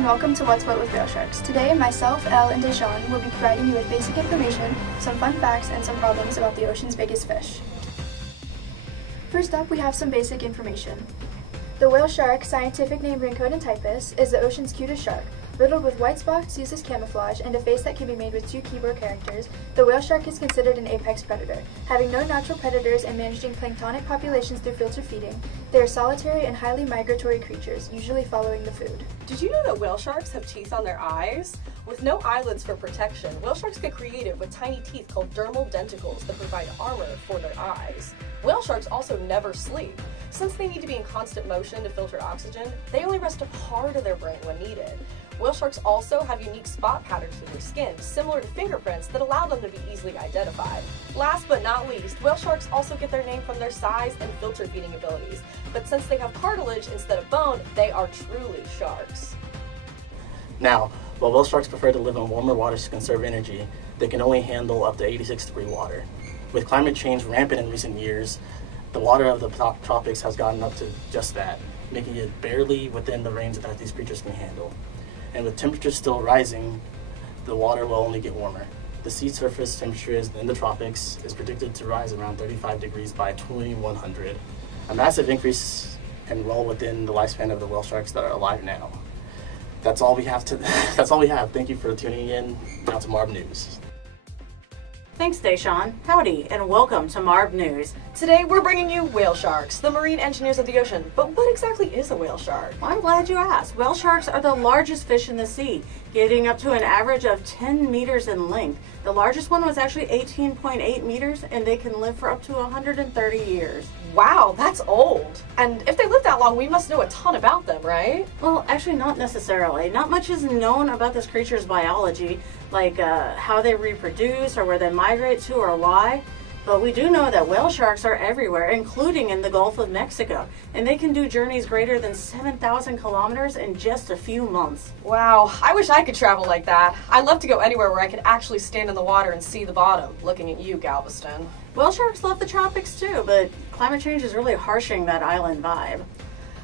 and welcome to What's What with Whale Sharks. Today, myself, Elle, and Deshawn will be providing you with basic information, some fun facts, and some problems about the ocean's biggest fish. First up, we have some basic information. The whale shark, scientific name Rhynchodon typus, is the ocean's cutest shark. Riddled with white spots used as camouflage and a face that can be made with 2 keyboard characters, the whale shark is considered an apex predator. Having no natural predators and managing planktonic populations through filter feeding, they are solitary and highly migratory creatures, usually following the food. Did you know that whale sharks have teeth on their eyes? With no eyelids for protection, whale sharks get creative with tiny teeth called dermal denticles that provide armor for their eyes. Whale sharks also never sleep. Since they need to be in constant motion to filter oxygen, they only rest a part of their brain when needed. Whale sharks also have unique spot patterns in their skin, similar to fingerprints that allow them to be easily identified. Last but not least, whale sharks also get their name from their size and filter feeding abilities, but since they have cartilage instead of bone, they are truly sharks. Now, while whale sharks prefer to live in warmer waters to conserve energy, they can only handle up to 86-degree water. With climate change rampant in recent years, the water of the tropics has gotten up to just that, making it barely within the range that these creatures can handle. And with temperatures still rising, the water will only get warmer. The sea surface temperature in the tropics is predicted to rise around 35 degrees by 2100, a massive increase and well within the lifespan of the whale sharks that are alive now. That's all we have. Thank you for tuning in. Now to Marb News. Thanks, Deshawn. Howdy, and welcome to Marb News. Today we're bringing you whale sharks, the marine engineers of the ocean. But what exactly is a whale shark? Well, I'm glad you asked. Whale sharks are the largest fish in the sea, getting up to an average of 10 meters in length. The largest one was actually 18.8 meters, and they can live for up to 130 years. Wow, that's old. And if they live that long, we must know a ton about them, right? Well, actually not necessarily. Not much is known about this creature's biology, like how they reproduce or where they migrate to or why. But we do know that whale sharks are everywhere, including in the Gulf of Mexico, and they can do journeys greater than 7,000 kilometers in just a few months. Wow, I wish I could travel like that. I'd love to go anywhere where I could actually stand in the water and see the bottom, looking at you, Galveston. Whale sharks love the tropics too, but climate change is really harshing that island vibe.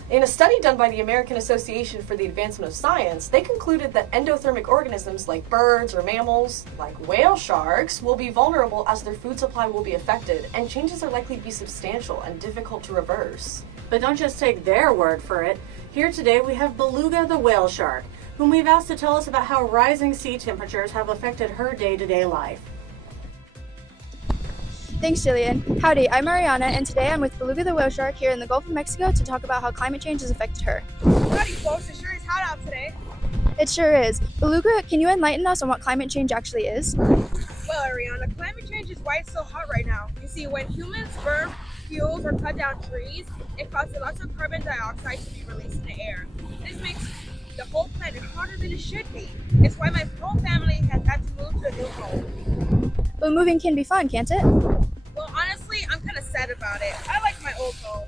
In a study done by the American Association for the Advancement of Science, they concluded that endothermic organisms like birds or mammals, like whale sharks, will be vulnerable as their food supply will be affected, and changes are likely to be substantial and difficult to reverse. But don't just take their word for it. Here today we have Beluga the whale shark, whom we've asked to tell us about how rising sea temperatures have affected her day-to-day life. Thanks, Jillian. Howdy, I'm Mariana, and today I'm with Beluga the whale shark here in the Gulf of Mexico to talk about how climate change has affected her. Howdy, folks. It sure is hot out today. It sure is. Beluga, can you enlighten us on what climate change actually is? Well, Ariana, climate change is why it's so hot right now. You see, when humans burn fuels or cut down trees, it causes lots of carbon dioxide to be released in the air. This makes the whole planet hotter than it should be. It's why my whole family has had to move to a new home. But moving can be fun, can't it? Well, honestly, I'm kind of sad about it. I like my old home,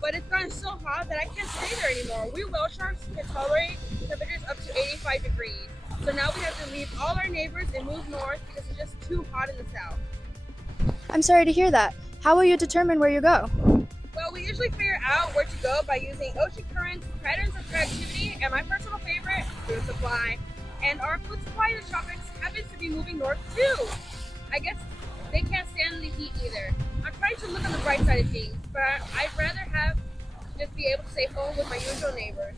but it's gotten so hot that I can't stay there anymore. We whale sharks can tolerate temperatures up to 85 degrees. So now we have to leave all our neighbors and move north because it's just too hot in the south. I'm sorry to hear that. How will you determine where you go? Well, we usually figure out where to go by using ocean currents, patterns of convectivity, and my personal favorite, food supply. And our food supply in the tropics happens to be moving north too. I guess they can't stand the heat either. I'm trying to look on the bright side of things, but I'd rather just be able to stay home with my usual neighbors.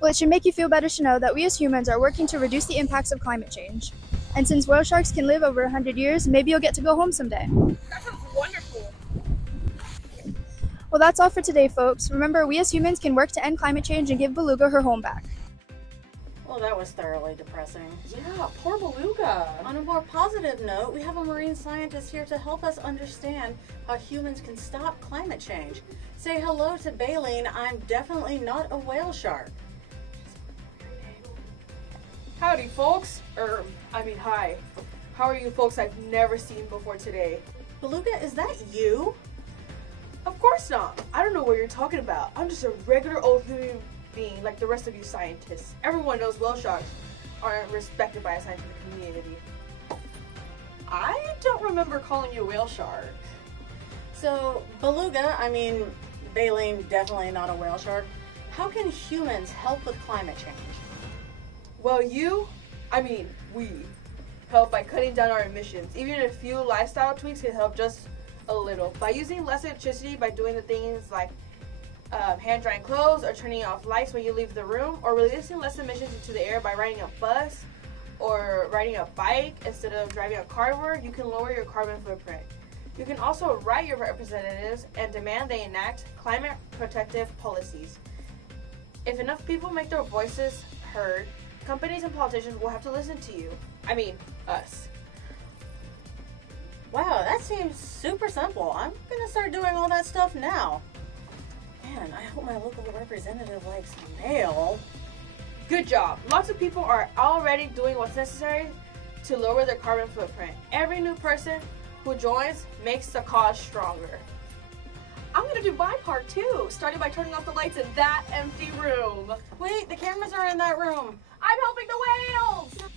Well, it should make you feel better to know that we as humans are working to reduce the impacts of climate change. And since whale sharks can live over 100 years, maybe you'll get to go home someday. That sounds wonderful. Well, that's all for today, folks. Remember, we as humans can work to end climate change and give Beluga her home back. Well, that was thoroughly depressing. Yeah, poor Beluga. On a more positive note, we have a marine scientist here to help us understand how humans can stop climate change. Say hello to Baleen. I'm definitely not a whale shark. Howdy, folks. Hi. How are you folks I've never seen before today? Beluga, is that you? Of course not. I don't know what you're talking about. I'm just a regular old human being like the rest of you scientists. Everyone knows whale sharks aren't respected by a scientific community. I don't remember calling you a whale shark. So, Beluga, Baleen, definitely not a whale shark. How can humans help with climate change? Well, we help by cutting down our emissions. Even a few lifestyle tweaks can help just a little. By using less electricity, by doing the things like hand drying clothes or turning off lights when you leave the room, or releasing less emissions into the air by riding a bus or riding a bike instead of driving a car, you can lower your carbon footprint. You can also write your representatives and demand they enact climate protective policies. If enough people make their voices heard, companies and politicians will have to listen to you. I mean, us. Wow, that seems super simple. I'm gonna start doing all that stuff now. Man, I hope my local representative likes mail. Good job. Lots of people are already doing what's necessary to lower their carbon footprint. Every new person who joins makes the cause stronger. I'm gonna do my part too, starting by turning off the lights in that empty room. Wait, the cameras are in that room. I'm helping the whales!